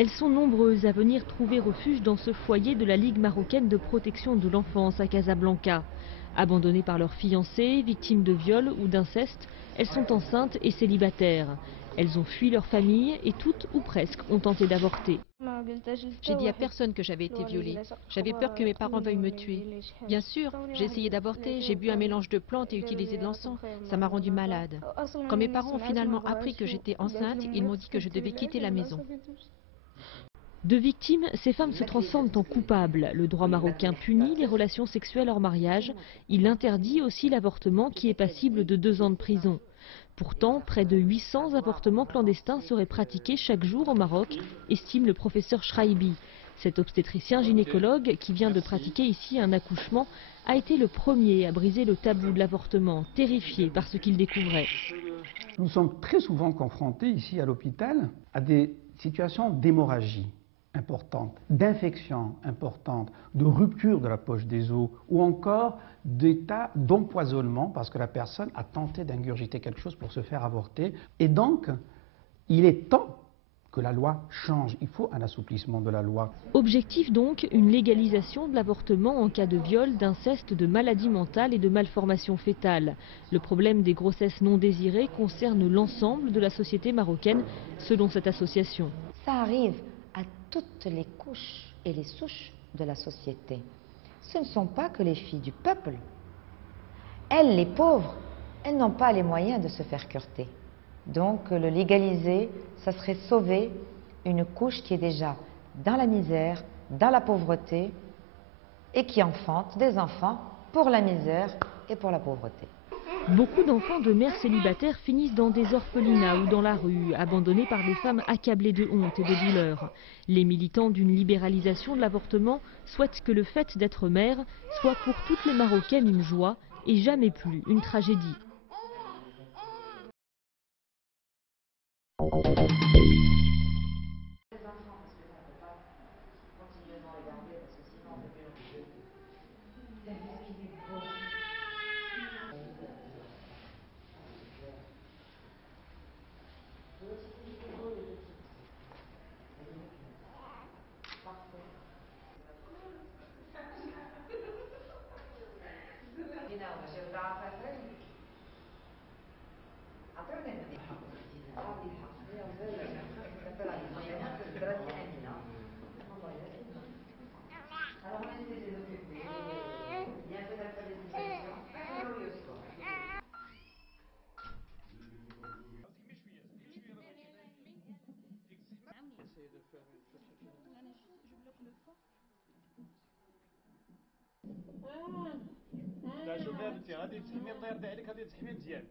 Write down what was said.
Elles sont nombreuses à venir trouver refuge dans ce foyer de la Ligue marocaine de protection de l'enfance à Casablanca. Abandonnées par leurs fiancés, victimes de viols ou d'inceste, elles sont enceintes et célibataires. Elles ont fui leur famille et toutes ou presque ont tenté d'avorter. J'ai dit à personne que j'avais été violée. J'avais peur que mes parents veuillent me tuer. Bien sûr, j'ai essayé d'avorter, j'ai bu un mélange de plantes et utilisé de l'encens. Ça m'a rendue malade. Quand mes parents ont finalement appris que j'étais enceinte, ils m'ont dit que je devais quitter la maison. De victimes, ces femmes se transforment en coupables. Le droit marocain punit les relations sexuelles hors mariage. Il interdit aussi l'avortement qui est passible de 2 ans de prison. Pourtant, près de 800 avortements clandestins seraient pratiqués chaque jour au Maroc, estime le professeur Shraibi. Cet obstétricien gynécologue qui vient de pratiquer ici un accouchement a été le premier à briser le tabou de l'avortement, terrifié par ce qu'il découvrait. Nous sommes très souvent confrontés ici à l'hôpital à des situations d'hémorragie importante, d'infection importante, de rupture de la poche des os ou encore d'état d'empoisonnement parce que la personne a tenté d'ingurgiter quelque chose pour se faire avorter. Et donc, il est temps que la loi change. Il faut un assouplissement de la loi. Objectif donc, une légalisation de l'avortement en cas de viol, d'inceste, de maladie mentale et de malformation fétale. Le problème des grossesses non désirées concerne l'ensemble de la société marocaine, selon cette association. Ça arrive à toutes les couches et les souches de la société. Ce ne sont pas que les filles du peuple. Elles, les pauvres, elles n'ont pas les moyens de se faire curter. Donc le légaliser, ça serait sauver une couche qui est déjà dans la misère, dans la pauvreté et qui enfante des enfants pour la misère et pour la pauvreté. Beaucoup d'enfants de mères célibataires finissent dans des orphelinats ou dans la rue, abandonnés par des femmes accablées de honte et de douleur. Les militants d'une libéralisation de l'avortement souhaitent que le fait d'être mère soit pour toutes les Marocaines une joie et jamais plus une tragédie. لا شوفي بنتي غادي تحمي الله يرضي عليك غادي تحمي مزيان.